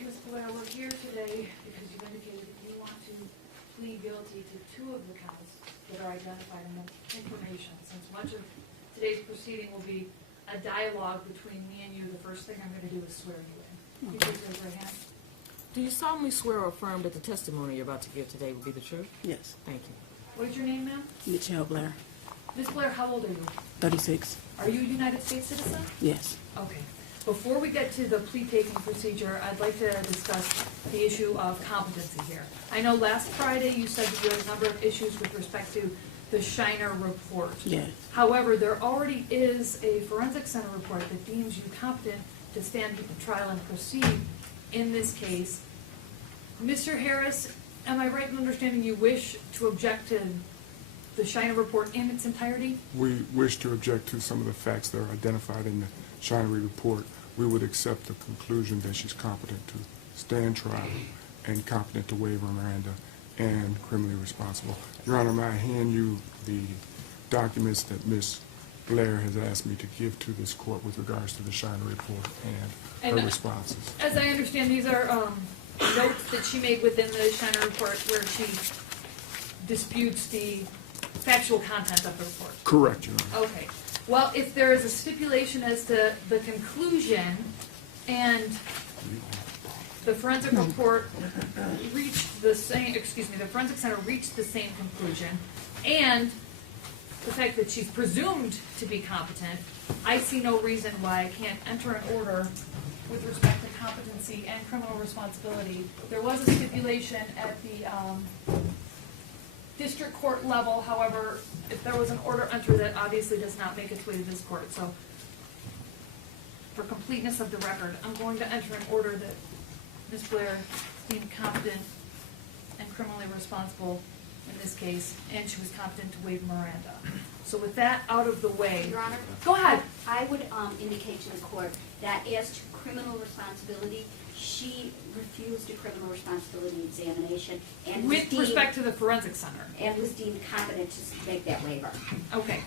right, Ms. Blair, we're here today because you've indicated that you want to plead guilty to 2 of the counts that are identified in the information. Since much of today's proceeding will be a dialogue between me and you, the first thing I'm going to do is swear you in. Can you please raise your hand? Do you solemnly swear or affirm that the testimony you're about to give today will be the truth? Yes. Thank you. What is your name, ma'am? Mitchelle Blair, Ms. Blair, how old are you? 36. Are you a United States citizen? Yes. Okay. Before we get to the plea-taking procedure, I'd like to discuss the issue of competency here. I know last Friday you said that you had a number of issues with respect to the Shiner report. Yes. However, there already is a forensic center report that deems you competent to stand trial and proceed in this case. Mr. Harris, am I right in understanding you wish to object to the Shiner report in its entirety? We wish to object to some of the facts that are identified in the Shiner report. We would accept the conclusion that she's competent to stand trial and competent to waive Miranda and criminally responsible. Your Honor, may I hand you the documents that Ms. Blair has asked me to give to this court with regards to the Shiner report and her responses. As I understand, these are notes that she made within the Shiner report where she disputes the factual content of the report. Correct, Your Honor. Okay. Well, if there is a stipulation as to the conclusion and the forensic report reached the same, the forensic center reached the same conclusion, and the fact that she's presumed to be competent, I see no reason why I can't enter an order with respect to competency and criminal responsibility. There was a stipulation at the district court level. However, if there was an order entered, that obviously does not make its way to this court. So for completeness of the record, I'm going to enter an order that Ms. Blair is deemed competent and criminally responsible in this case, and she was competent to waive Miranda. So with that out of the way, Your Honor? Go ahead. I would indicate to the court that as to criminal responsibility, she refused a criminal responsibility examination and was with deemed, respect to the forensic center. and was deemed competent to make that waiver. Okay.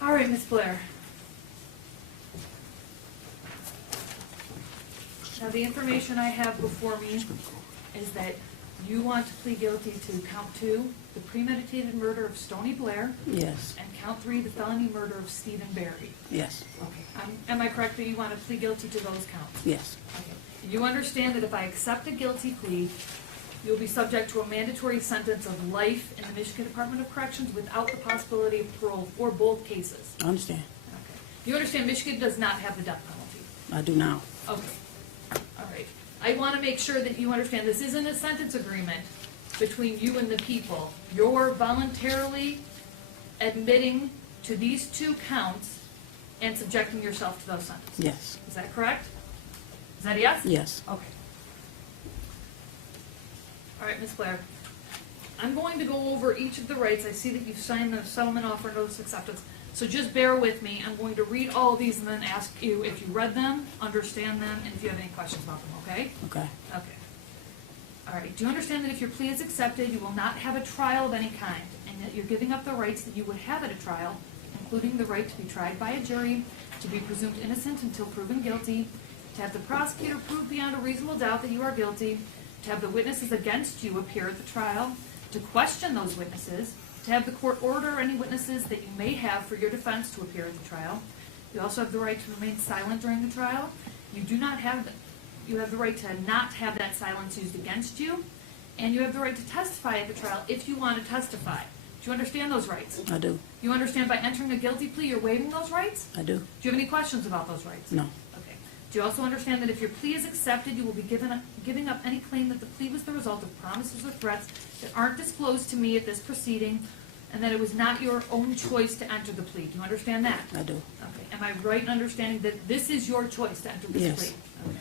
All right, Ms. Blair. Now, the information I have before me is that you want to plead guilty to count 2, the premeditated murder of Stoney Blair, Yes. and count 3, the felony murder of Stephen Barry. Yes. Okay. Am I correct that you want to plead guilty to those counts? Yes. Okay. You understand that if I accept a guilty plea, you'll be subject to a mandatory sentence of life in the Michigan Department of Corrections without the possibility of parole for both cases. I understand. Okay. You understand Michigan does not have the death penalty? I do now. Okay. All right. I want to make sure that you understand this isn't a sentence agreement between you and the people. You're voluntarily admitting to these 2 counts and subjecting yourself to those sentences. Yes. Is that correct? Is that a yes? Yes. Okay. All right, Ms. Blair. I'm going to go over each of the rights. I see that you've signed the settlement offer notice acceptance. So just bear with me. I'm going to read all of these and then ask you if you read them, understand them, and if you have any questions about them, okay? Okay. Okay. All right. Do you understand that if your plea is accepted, you will not have a trial of any kind, and that you're giving up the rights that you would have at a trial, including the right to be tried by a jury, to be presumed innocent until proven guilty, to have the prosecutor prove beyond a reasonable doubt that you are guilty, to have the witnesses against you appear at the trial, to question those witnesses, to have the court order any witnesses that you may have for your defense to appear at the trial. You also have the right to remain silent during the trial. You have the right to not have that silence used against you, and you have the right to testify at the trial if you want to testify. Do you understand those rights? I do. You understand by entering a guilty plea you're waiving those rights? I do. Do you have any questions about those rights? No. Okay. Do you also understand that if your plea is accepted, you will be giving up any claim that the plea was the result of promises or threats that aren't disclosed to me at this proceeding, and that it was not your own choice to enter the plea? Do you understand that? I do. Okay. Am I right in understanding that this is your choice to enter this Yes. plea? Okay.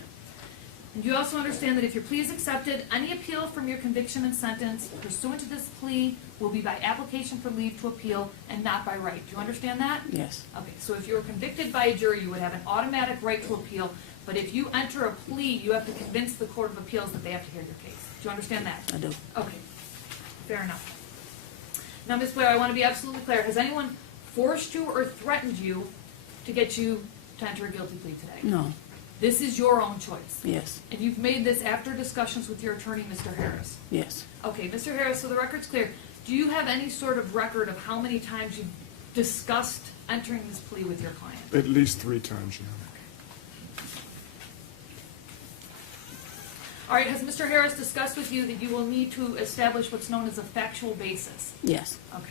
And do you also understand that if your plea is accepted, any appeal from your conviction and sentence pursuant to this plea will be by application for leave to appeal and not by right? Do you understand that? Yes. Okay, so if you were convicted by a jury, you would have an automatic right to appeal, but if you enter a plea, you have to convince the Court of Appeals that they have to hear your case. Do you understand that? I do. Okay, fair enough. Now, Ms. Blair, I want to be absolutely clear. Has anyone forced you or threatened you to get you to enter a guilty plea today. No. This is your own choice. Yes. And you've made this after discussions with your attorney, Mr. Harris. Yes. Okay, Mr. Harris, so the record's clear. Do you have any sort of record of how many times you've discussed entering this plea with your client? At least 3 times, Your Honor. All right, has Mr. Harris discussed with you that you will need to establish what's known as a factual basis? Yes. Okay.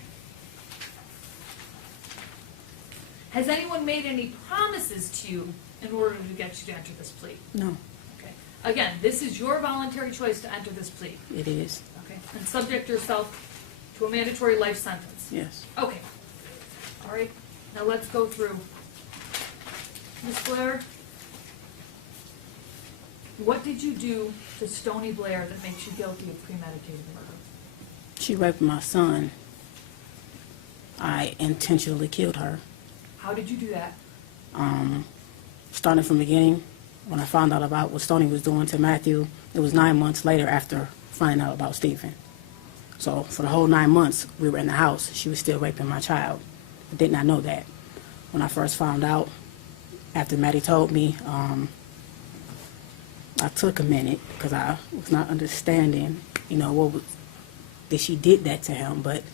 Has anyone made any promises to you in order to get you to enter this plea? No. Okay. Again, this is your voluntary choice to enter this plea. It is. Okay. And subject yourself to a mandatory life sentence. Yes. Okay. All right. Now let's go through. Ms. Blair, what did you do to Stony Blair that makes you guilty of premeditated murder? She raped my son. I intentionally killed her. How did you do that? Starting from the beginning, when I found out about what Stony was doing to Matthew, it was 9 months later after finding out about Stephen. So for the whole 9 months we were in the house, she was still raping my child. I did not know that. When I first found out, after Maddie told me, I took a minute because I was not understanding, what was, that she did that to him. But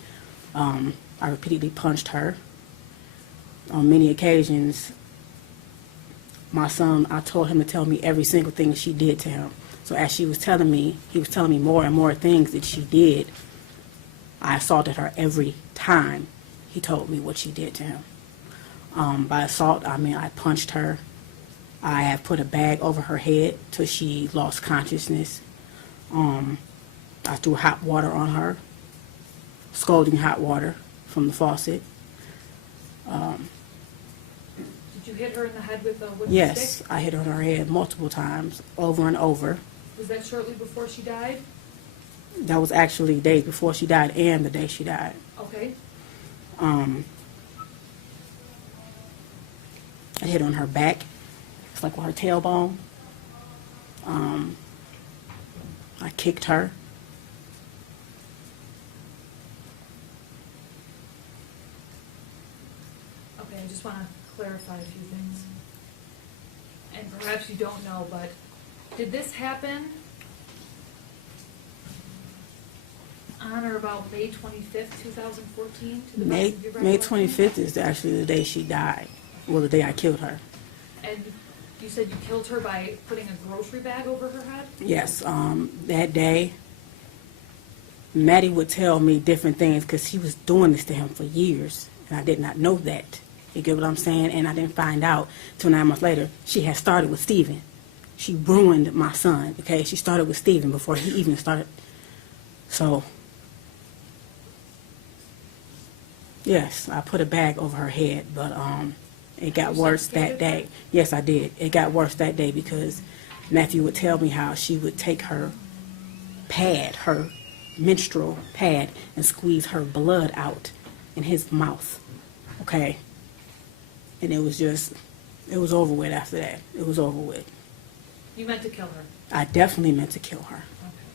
I repeatedly punched her. On many occasions, my son, I told him to tell me every single thing she did to him. So as she was telling me, he was telling me more and more things that she did. I assaulted her every time he told me what she did to him. By assault, I mean I punched her. I have put a bag over her head till she lost consciousness. I threw hot water on her, scalding hot water from the faucet. Did you hit her in the head with a wooden Yes, stick? I hit her on her head multiple times, over and over. Was that shortly before she died? That was actually days before she died and the day she died. Okay. I hit her on her back. It's like with her tailbone. I kicked her. Okay, I just want to clarify a few things. And perhaps you don't know, but did this happen on or about May 25th, 2014? To the May best of your May recollection? 25th is actually the day she died. Well, the day I killed her. And you said you killed her by putting a grocery bag over her head? Yes, that day, Maddie would tell me different things because he was doing this to him for years, and I did not know that. You get what I'm saying? And I didn't find out till 9 months later. She had started with Stephen. She ruined my son, okay? She started with Stephen before he even started. So, yes, I put a bag over her head, but it got You worse that suffocated day. Yes, I did. It got worse that day because Matthew would tell me how she would take her pad, her menstrual pad, and squeeze her blood out in his mouth, okay? And it was over with after that. It was over with. You meant to kill her? I definitely meant to kill her. Okay.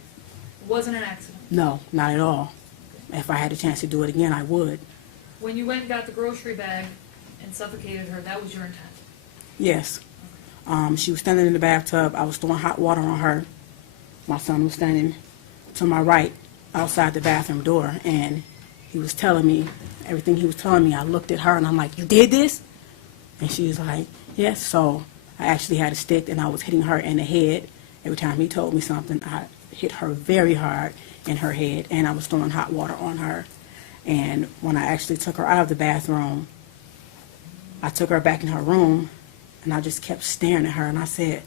It wasn't an accident? No, not at all. If I had a chance to do it again, I would. When you went and got the grocery bag and suffocated her, that was your intent? Yes. She was standing in the bathtub. I was throwing hot water on her. My son was standing to my right outside the bathroom door, and he was telling me everything he was telling me. I looked at her, and I'm like, "You did this?" And she was like, "Yes." So I actually had a stick, and I was hitting her in the head. Every time he told me something, I hit her very hard in her head, and I was throwing hot water on her. And when I actually took her out of the bathroom, I took her back in her room, and I just kept staring at her, and I said,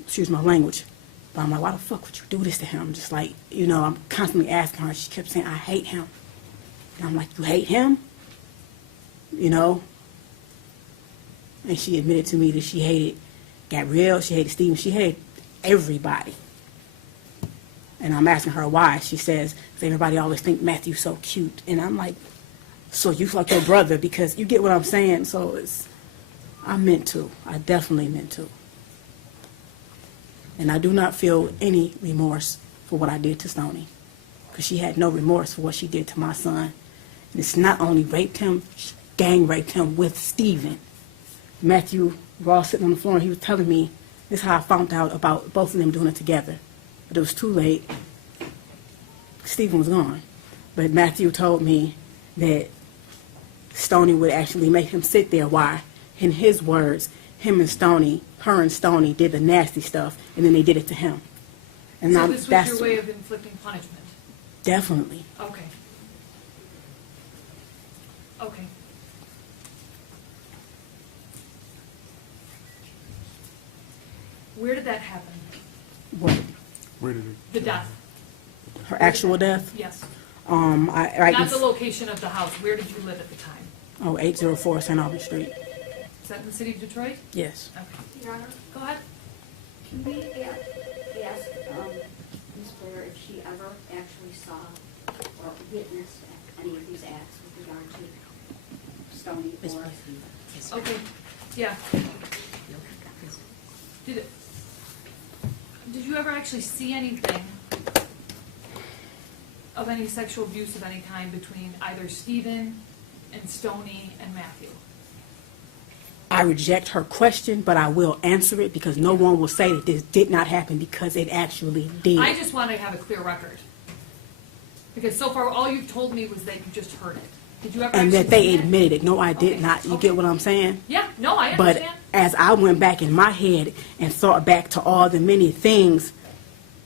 excuse my language, but I'm like, why the fuck would you do this to him? Just like, I'm constantly asking her. She kept saying, I hate him. And I'm like, you hate him? And she admitted to me that she hated Gabrielle, she hated Stephen, she hated everybody. And I'm asking her why. She says, everybody always think Matthew's so cute. And I'm like, so you like your brother, because you get what I'm saying. So I meant to. I definitely meant to. And I do not feel any remorse for what I did to Stoney, because she had no remorse for what she did to my son. And it's not only raped him, gang raped him with Stephen. Matthew, we were all sitting on the floor, and he was telling me, this is how I found out about both of them doing it together. But it was too late. Stephen was gone. But Matthew told me that Stoney would actually make him sit there while, in his words, her and Stoney did the nasty stuff, and then they did it to him. And So now this was that's your way of inflicting punishment? definitely. Okay. Okay. Where did that happen? What, Where did it? The death? her actual death? Yes. Right Not the location of the house. Where did you live at the time? 804 St. Albans Street. Is that in the city of Detroit? Yes. Okay. Your Honor, Go ahead. can we ask Ms. Blair if she ever actually saw or witnessed any of these acts with regard to Stoney or? Okay. Yeah. Did you ever actually see anything of any sexual abuse of any kind between either Stephen and Stoney and Matthew? I reject her question, but I will answer it because no one will say that this did not happen because it actually did. I just want to have a clear record. Because so far, all you've told me was that you just heard it. Did you ever And actually that they see it? admitted it. No, I did Okay, not. You okay. get what I'm saying? Yeah, no, I But understand. as I went back in my head and thought back to all the many things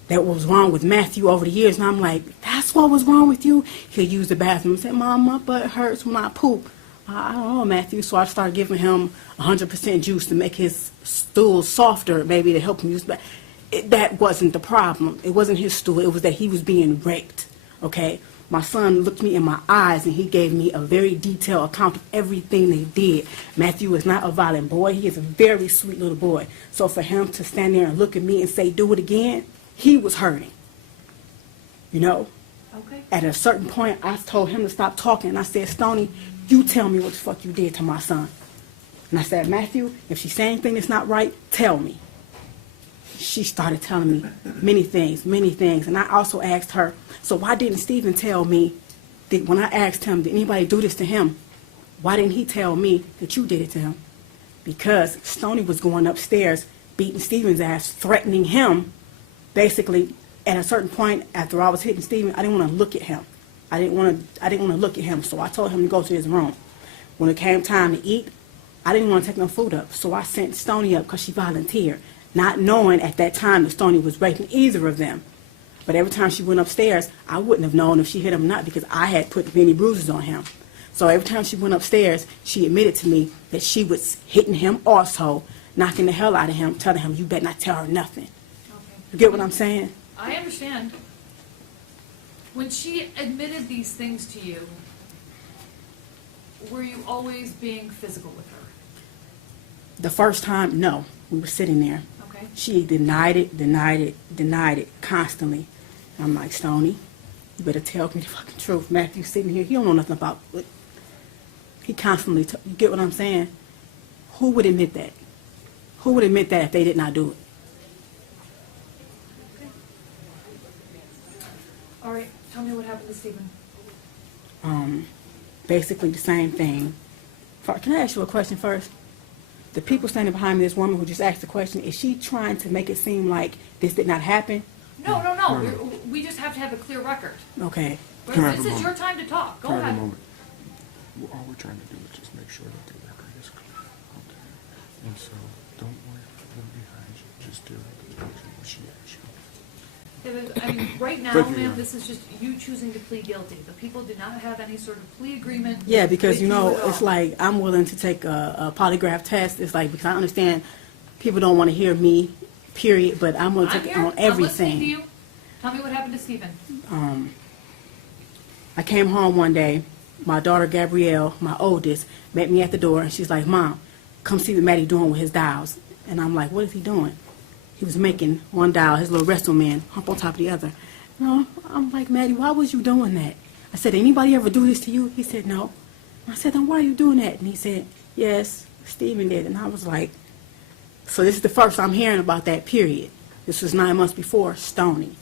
that was wrong with Matthew over the years, and I'm like, that's what was wrong with you? He'll use the bathroom and say, Mom, my butt hurts when I poop. I don't know, Matthew. So I started giving him 100% juice to make his stool softer, maybe to help him use the That wasn't the problem. It wasn't his stool. It was that he was being raped, okay? My son looked me in my eyes, and he gave me a very detailed account of everything they did. Matthew is not a violent boy. He is a very sweet little boy. So for him to stand there and look at me and say, do it again, he was hurting. You know? Okay. At a certain point, I told him to stop talking. And I said, Stoney, you tell me what the fuck you did to my son. And I said, Matthew, if she say anything that's not right, tell me. She started telling me many things. And I also asked her, so why didn't Stephen tell me that when I asked him, did anybody do this to him? Why didn't he tell me that you did it to him? Because Stoney was going upstairs, beating Stephen's ass, threatening him. Basically, at a certain point, after I was hitting Stephen, I didn't want to look at him. I didn't want to look at him, so I told him to go to his room. When it came time to eat, I didn't want to take no food up, so I sent Stoney up because she volunteered, not knowing at that time that Stoney was raping either of them. But every time she went upstairs, I wouldn't have known if she hit him or not because I had put many bruises on him. So every time she went upstairs, she admitted to me that she was hitting him also, knocking the hell out of him, telling him, you better not tell her nothing. Okay. You get what I'm saying? I understand. When she admitted these things to you, were you always being physical with her? The first time, no. We were sitting there. Okay. She denied it constantly. I'm like, Stoney, you better tell me the fucking truth. Matthew's sitting here. He don't know nothing about it. He constantly, you get what I'm saying? Who would admit that? Who would admit that if they did not do it? All right. Tell me what happened to Stephen. Basically the same thing. Can I ask you a question first? The people standing behind me, this woman who just asked the question, is she trying to make it seem like this did not happen? No. We just have to have a clear record. Okay. Can I have This a is moment? your time to talk. Go Can I have a ahead. moment? All we're trying to do is just make sure that the record is clear. Okay. And so, don't worry about them behind you. Just deal with the question what she asked you. I mean, right now, Thank you, ma'am, Your this is just you choosing to plead guilty. The people do not have any sort of plea agreement. Yeah, because, with you know, at all. it's like I'm willing to take a polygraph test. It's like, because I understand people don't want to hear me, period, but I'm willing to I'm take here. on I'm listening to everything. you. Tell me what happened to Stephen. I came home one day. My daughter, Gabrielle, my oldest, met me at the door, and she's like, Mom, come see what Maddie doing with his dials. And I'm like, what is he doing? He was making one dial, his little wrestle man, hump on top of the other. No, I'm like, Maddie, why was you doing that? I said, anybody ever do this to you? He said, no. I said, then why are you doing that? And he said, yes, Stephen did. And I was like, so this is the first I'm hearing about that, period. This was 9 months before Stoney.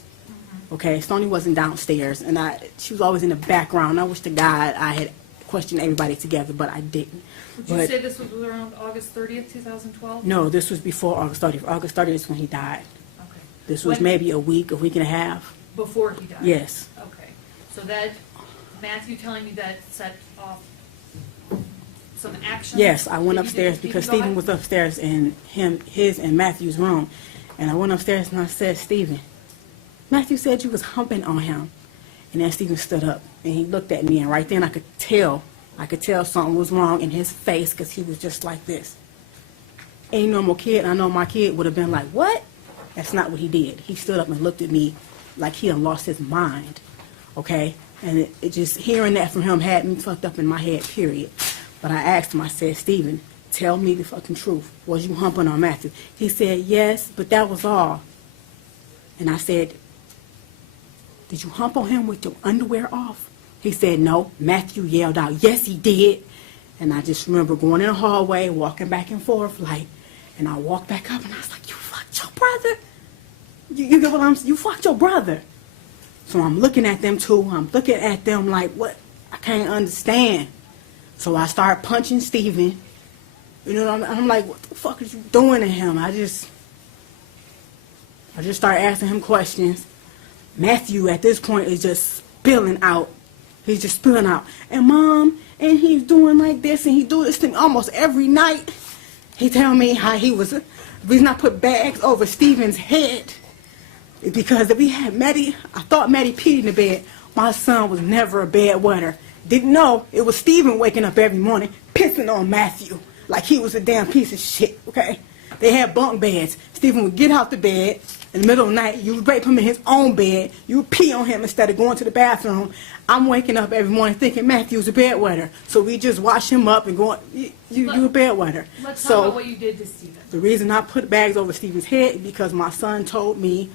Okay, Stoney wasn't downstairs, and she was always in the background. I wish to God I had question everybody together, but I didn't. Would you But say this was around August 30th, 2012? no, this was before August 30th. August 30th is when he died. Okay. This was When- maybe a week and a half. Before he died? Yes. Okay. So that, Matthew telling me that set off some action? Yes, I went that you upstairs did? because You go Stephen ahead. was upstairs in his and Matthew's room. And I went upstairs and I said, Stephen, Matthew said you was humping on him. And then Stephen stood up and he looked at me, and right then I could tell something was wrong in his face because he was just like this. Any normal kid, I know my kid would have been like, what? That's not what he did. He stood up and looked at me like he had lost his mind, okay? And it just, hearing that from him had me fucked up in my head, period. But I asked him, I said, Stephen, tell me the fucking truth. Was you humping on Matthew? He said, yes, but that was all. And I said, did you hump on him with your underwear off? He said, no. Matthew yelled out, yes, he did. And I just remember going in the hallway, walking back and forth, like, and I walked back up and I was like, you fucked your brother? You get what I'm saying? You fucked your brother. So I'm looking at them too. I'm looking at them like, what? I can't understand. So I started punching Stephen. You know, I'm like, what the fuck are you doing to him? I just started asking him questions. Matthew at this point is just spilling out. He's just spilling out. And Mom, and he's doing like this, and he do this to me almost every night. He tell me how he was, the reason I put bags over Stephen's head is because if we had Maddie, I thought Maddie peed in the bed. My son was never a bed wetter. Didn't know it was Stephen waking up every morning pissing on Matthew like he was a damn piece of shit, okay? They had bunk beds. Stephen would get out the bed in the middle of the night. You would rape him in his own bed. You would pee on him instead of going to the bathroom. I'm waking up every morning thinking Matthew's a bedwetter. So we just wash him up and go, you a bedwetter. Let's talk So about what you did to Stephen. the reason I put bags over Stephen's head is because my son told me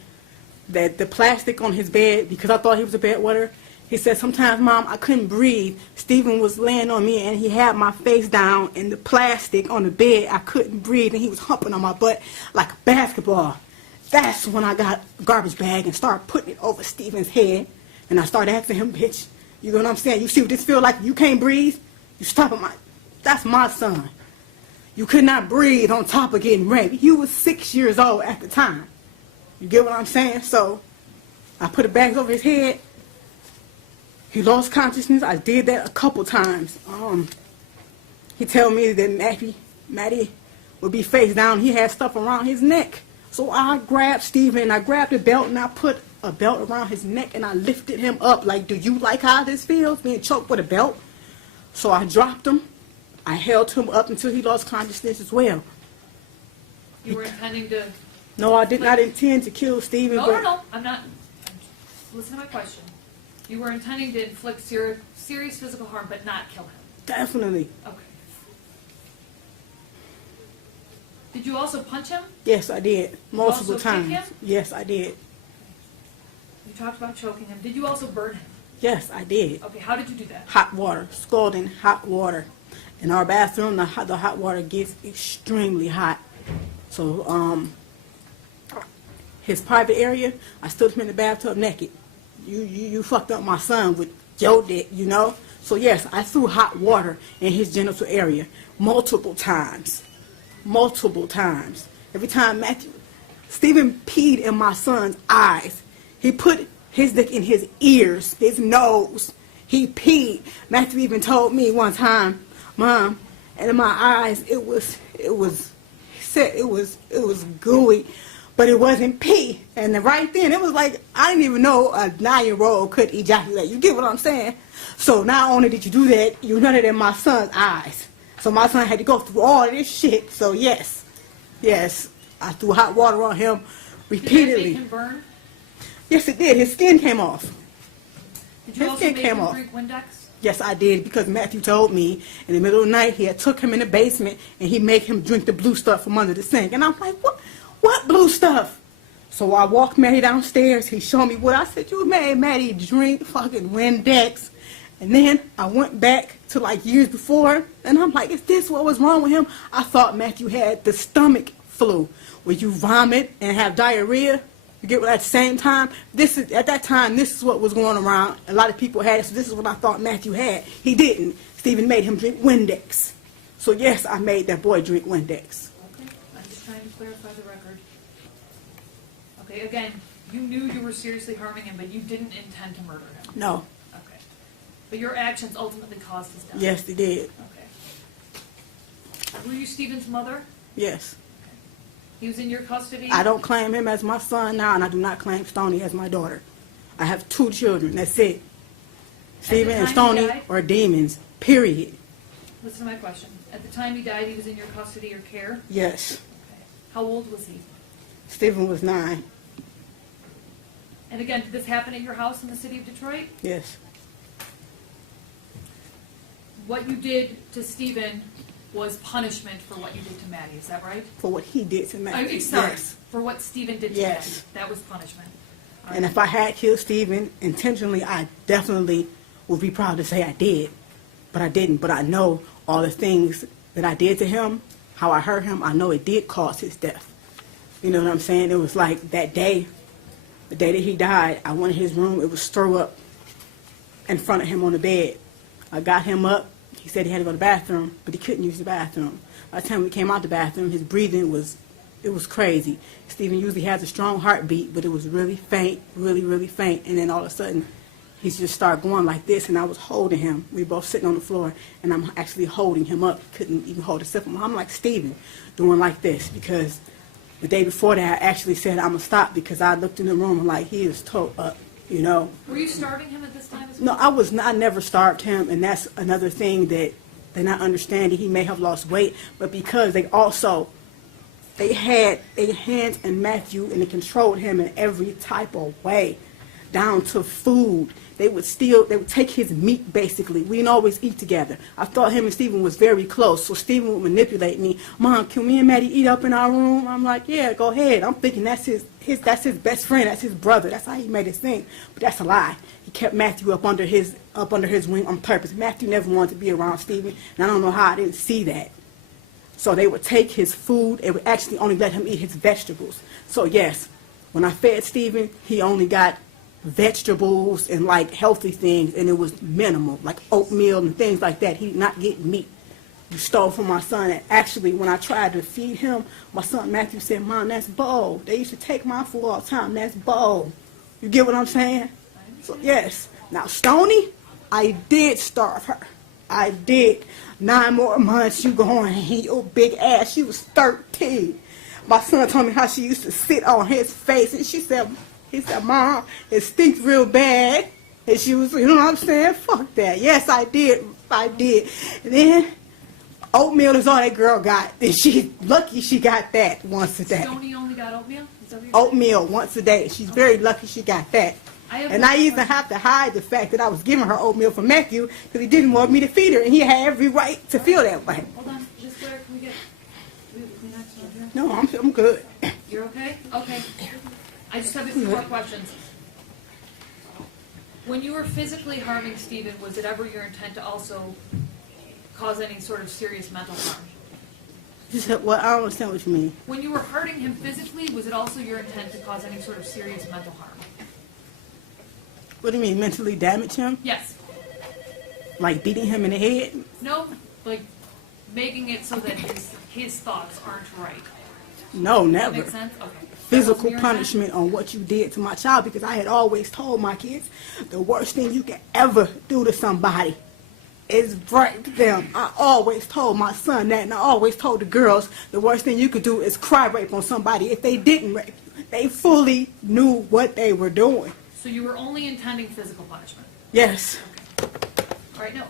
that the plastic on his bed, because I thought he was a bedwetter, he said, sometimes, Mom, I couldn't breathe. Stephen was laying on me, and he had my face down in the plastic on the bed. I couldn't breathe, and he was humping on my butt like a basketball. That's when I got a garbage bag and started putting it over Stephen's head. And I started asking him, bitch, you know what I'm saying? You see what this feel like? You can't breathe? You stop at that's my son. You could not breathe on top of getting raped. He was 6 years old at the time. You get what I'm saying? So I put the bags over his head. He lost consciousness. I did that a couple times. He told me that Matty would be face down. He had stuff around his neck. So I grabbed Stephen, I grabbed a belt, and I put a belt around his neck, and I lifted him up like, do you like how this feels, being choked with a belt? So I dropped him. I held him up until he lost consciousness as well. You were intending to... No, I did not intend to kill Stephen. No, I'm not... Listen to my question. You were intending to inflict serious physical harm, but not kill him. Definitely. Okay. Did you also punch him? Yes, I did. Multiple also kick times. him? Yes, I did. You talked about choking him. Did you also burn him? Yes, I did. Okay, how did you do that? Hot water, scalding hot water. In our bathroom, the hot water gets extremely hot. So, his private area, I stood him in the bathtub naked. You fucked up my son with your dick, you know? So yes, I threw hot water in his genital area multiple times. Multiple times. Every time Stephen peed in my son's eyes. He put his dick in his ears, his nose. He peed. Matthew even told me one time, Mom, and in my eyes, it was gooey, but it wasn't pee. And then right then, it was like, I didn't even know a 9-year-old could ejaculate. You get what I'm saying? So not only did you do that, you done it in my son's eyes. So my son had to go through all of this shit. So yes, I threw hot water on him repeatedly. Did that make him burn? Yes, it did. His skin came off. Did you His also skin make came him off. drink Windex? Yes, I did, because Matthew told me in the middle of the night he had took him in the basement and he made him drink the blue stuff from under the sink. And I'm like, what blue stuff? So I walked Maddie downstairs. He showed me what I said. You made Maddie drink fucking Windex. And then I went back to like years before, and I'm like, is this what was wrong with him? I thought Matthew had the stomach flu, where you vomit and have diarrhea. You get what, at the same time? At that time, this is what was going around. A lot of people had it, so this is what I thought Matthew had. He didn't. Stephen made him drink Windex. So yes, I made that boy drink Windex. Okay, I'm just trying to clarify the record. Okay, again, you knew you were seriously harming him, but you didn't intend to murder him. No. Okay. But your actions ultimately caused his death. Yes, they did. Okay. Were you Stephen's mother? Yes. He was in your custody? I don't claim him as my son now, and I do not claim Stoney as my daughter. I have 2 children. That's it. Stephen and time he Stoney died? are demons. Period. Listen to my question. At the time he died, he was in your custody or care? Yes. Okay. How old was he? Stephen was 9. And again, did this happen at your house in the city of Detroit? Yes. What you did to Stephen was punishment for what you did to Maddie, is that right? For what he did to me. Sorry, Yes. for what Stephen did to Yes. Maddie. That was punishment. All And right. if I had killed Stephen intentionally, I definitely would be proud to say I did. But I didn't. But I know all the things that I did to him, how I hurt him, I know it did cause his death. You know what I'm saying? It was like that day, the day that he died, I went in his room, it was throw up in front of him on the bed. I got him up. He said he had to go to the bathroom, but he couldn't use the bathroom. By the time we came out the bathroom, his breathing was crazy. Stephen usually has a strong heartbeat, but it was really faint, really, really faint. And then all of a sudden, he just started going like this, and I was holding him. We were both sitting on the floor, and I'm actually holding him up. Couldn't even hold himself. I'm like Stephen, doing like this, because the day before that, I actually said I'm going to stop, because I looked in the room and like, he is toe up, you know. Were you starving him at this time as well? No, I was not. I never starved him, and that's another thing that they're not understanding. He may have lost weight, but because they had their hands in Matthew, and they controlled him in every type of way, down to food. They would take his meat, basically. We didn't always eat together. I thought him and Stephen was very close, so Stephen would manipulate me. Mom, can me and Maddie eat up in our room? I'm like, yeah, go ahead. I'm thinking that's his best friend, that's his brother. That's how he made it seem. But that's a lie. He kept Matthew up under his wing on purpose. Matthew never wanted to be around Stephen, and I don't know how I didn't see that. So they would take his food. They would actually only let him eat his vegetables. So yes, when I fed Stephen, he only got vegetables and like healthy things, and it was minimal, like oatmeal and things like that. He did not get meat. You stole from my son. And actually, when I tried to feed him, my son Matthew said, Mom, that's bowl. They used to take my food all the time. That's bowl. You get what I'm saying? So yes. Now Stoney, I did starve her. I did. 9 more months, you going, your big ass. She was 13. My son told me how she used to sit on his face, and he said, Mom, it stinks real bad. And she was, you know what I'm saying? Fuck that. Yes, I did. And then oatmeal is all that girl got. And she's lucky she got that once a day. Stoney only got oatmeal? Is that what you're saying? Oatmeal once a day. She's very lucky she got that. And I even have to hide the fact that I was giving her oatmeal for Matthew because he didn't want me to feed her, and he had every right to feel that way. Hold on. Just Blair, can we have a Kleenex over here? No, I'm good. You're okay? Okay. I just have a few more questions. When you were physically harming Stephen, was it ever your intent to also cause any sort of serious mental harm? Well, I don't understand what you mean. When you were hurting him physically, was it also your intent to cause any sort of serious mental harm? What do you mean, mentally damage him? Yes. Like beating him in the head? No? Like making it so that his thoughts aren't right. No, Does that never. make sense? Okay. Physical That wasn't your intent? punishment on what you did to my child, because I had always told my kids the worst thing you can ever do to somebody is rape them. I always told my son that, and I always told the girls the worst thing you could do is cry rape on somebody if they didn't rape you. They fully knew what they were doing. So you were only intending physical punishment? Yes. All right, now,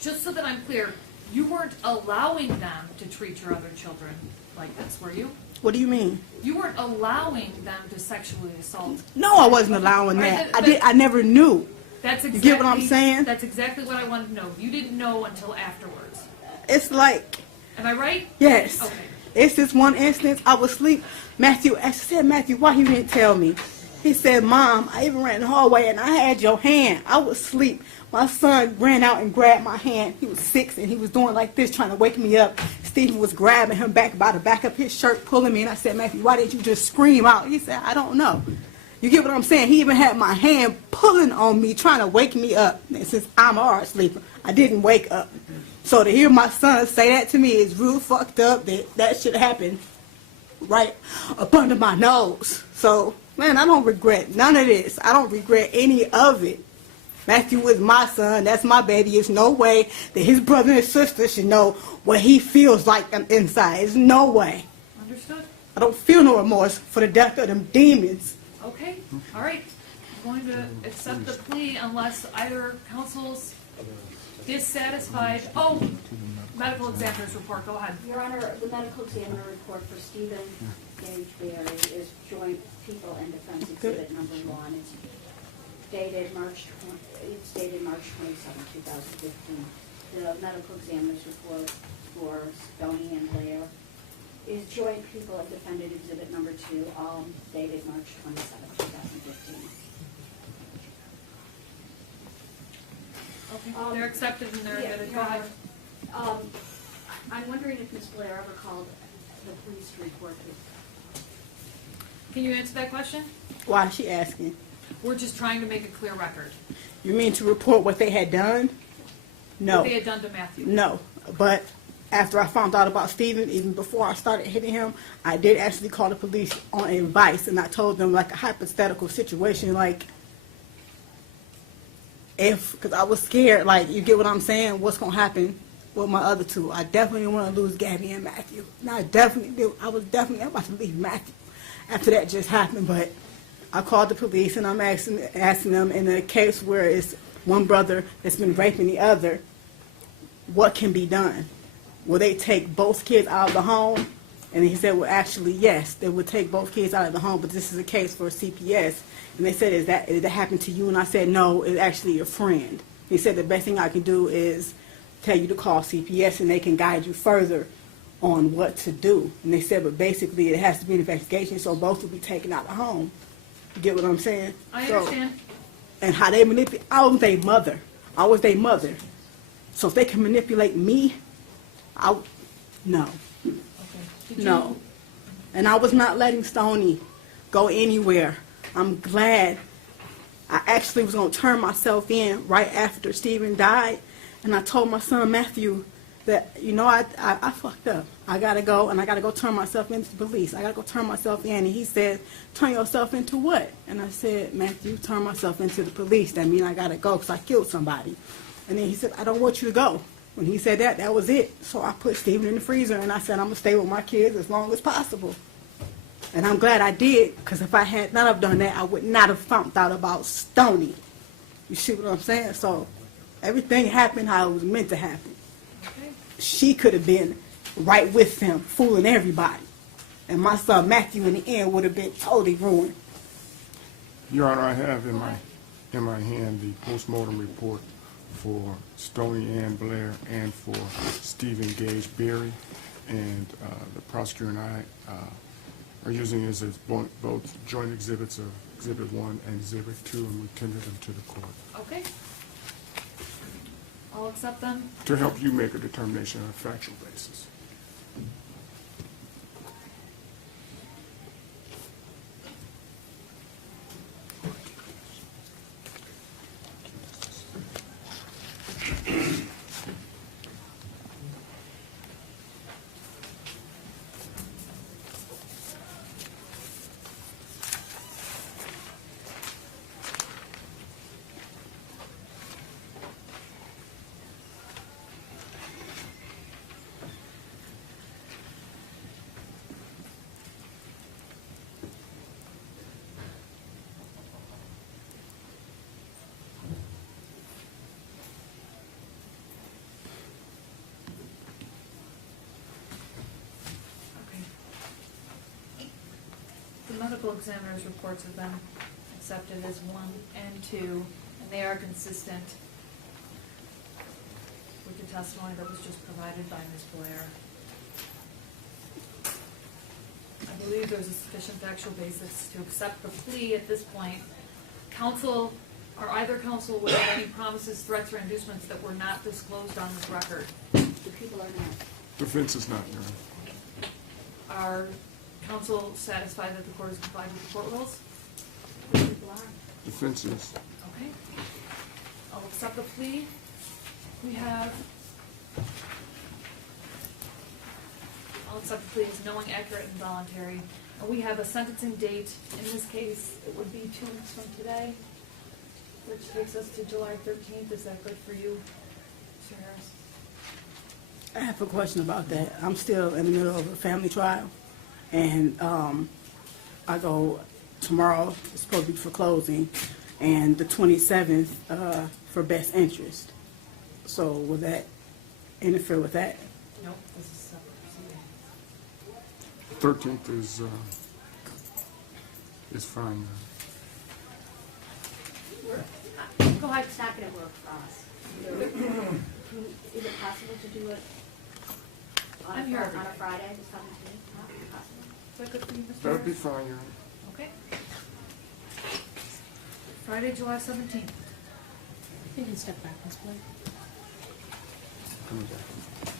just so that I'm clear, you weren't allowing them to treat your other children like this, were you? What do you mean? You weren't allowing them to sexually assault. No, I wasn't allowing All right, that. I never knew. That's exactly, You get what I'm saying? That's exactly what I wanted to know. You didn't know until afterwards. It's like, Am I right? yes. Okay. It's this one instance, I was asleep. I said, Matthew, why you didn't tell me? He said, Mom, I even ran in the hallway and I had your hand. I was asleep. My son ran out and grabbed my hand. He was 6 and he was doing like this, trying to wake me up. Stephen was grabbing him back by the back of his shirt, pulling me. And I said, Matthew, why didn't you just scream out? He said, I don't know. You get what I'm saying? He even had my hand pulling on me, trying to wake me up. And since I'm a hard sleeper, I didn't wake up. So to hear my son say that to me is real fucked up. That should happen right up under my nose. So, man, I don't regret none of this. I don't regret any of it. Matthew is my son. That's my baby. There's no way that his brother and sister should know what he feels like inside. There's no way. Understood? I don't feel no remorse for the death of them demons. Okay, all right. I'm going to accept the plea unless either counsel's dissatisfied. Oh, medical examiner's report, go ahead. Your Honor, the medical examiner report for Stephen Gage Barry is Joint People and Defense Exhibit number 1. It's dated March 27, 2015. The medical examiner's report for Stoney and Blair is Joint People and Defendant Exhibit number 2, all dated March 27, 2015. Okay, they're accepted and they're Yeah, admitted. Go Your ahead. Honor, I'm wondering if Ms. Blair ever called the police to report it. Can you answer that question? Why is she asking? We're just trying to make a clear record. You mean to report what they had done? No. What they had done to Matthew. No. But after I found out about Stephen, even before I started hitting him, I did actually call the police on advice, and I told them like a hypothetical situation, like because I was scared, like, you get what I'm saying, what's going to happen with my other two. I definitely didn't want to lose Gabby and Matthew. And I was definitely about to leave Matthew after that just happened, but I called the police and I'm asking them in a case where it's one brother that's been raping the other, what can be done? Will they take both kids out of the home? And he said, well, actually, yes, they would take both kids out of the home, but this is a case for CPS. And they said, did that happen to you? And I said, no, it's actually a friend. He said, the best thing I can do is tell you to call CPS and they can guide you further on what to do. And they said, but basically it has to be an investigation, so both will be taken out of the home. You get what I'm saying? I understand. And how they manipulate, I was their mother. So if they can manipulate me, no. Okay. Did No. And I was not letting Stoney go anywhere. I'm glad. I actually was going to turn myself in right after Stephen died. And I told my son Matthew that, I fucked up. I got to go, and I got to go turn myself into the police. I got to go turn myself in. And he said, turn yourself into what? And I said, Matthew, turn myself into the police. That means I got to go because I killed somebody. And then he said, I don't want you to go. When he said that, that was it. So I put Stephen in the freezer, and I said, I'm going to stay with my kids as long as possible. And I'm glad I did, because if I had not have done that, I would not have found out about Stoney. You see what I'm saying? So everything happened how it was meant to happen. Okay. She could have been right with them, fooling everybody. And my son Matthew in the end would have been totally ruined. Your Honor, I have in my hand the postmortem report for Stoney Ann Blair and for Stephen Gage Berry, and the prosecutor and I are using it as both joint exhibits of Exhibit 1 and Exhibit 2, and we tendered them to the court Okay. I'll accept them. to help you make a determination on a factual basis. The medical examiner's reports have been accepted as 1 and 2, and they are consistent with the testimony that was just provided by Ms. Blair. I believe there's a sufficient factual basis to accept the plea at this point. Counsel, or either counsel, would have any promises, threats, or inducements that were not disclosed on this record. The people are not. Defense is not, Your Honor. Are counsel satisfied that the court has complied with the court rules? Defense is, Okay. I'll accept the plea. We have, I'll accept the plea as knowing, accurate, and voluntary. And we have a sentencing date. In this case, it would be 2 weeks from today, which takes us to July 13th. Is that good for you, Mr. Harris? I have a question about that. I'm still in the middle of a family trial, and I go tomorrow, it's supposed to be for closing, and the 27th for best interest. So will that interfere with that? Nope, this is separate proceeding. 13th is fine. Go ahead. It's not gonna work for us. Is it possible to do it on I'm here every on a day. Friday, the 17th? Not possible. Is that good for you, Mr. That'd be Harris? fine, Your Honor. Okay. Friday, July 17th. You can step back, Ms. Blair. Coming back.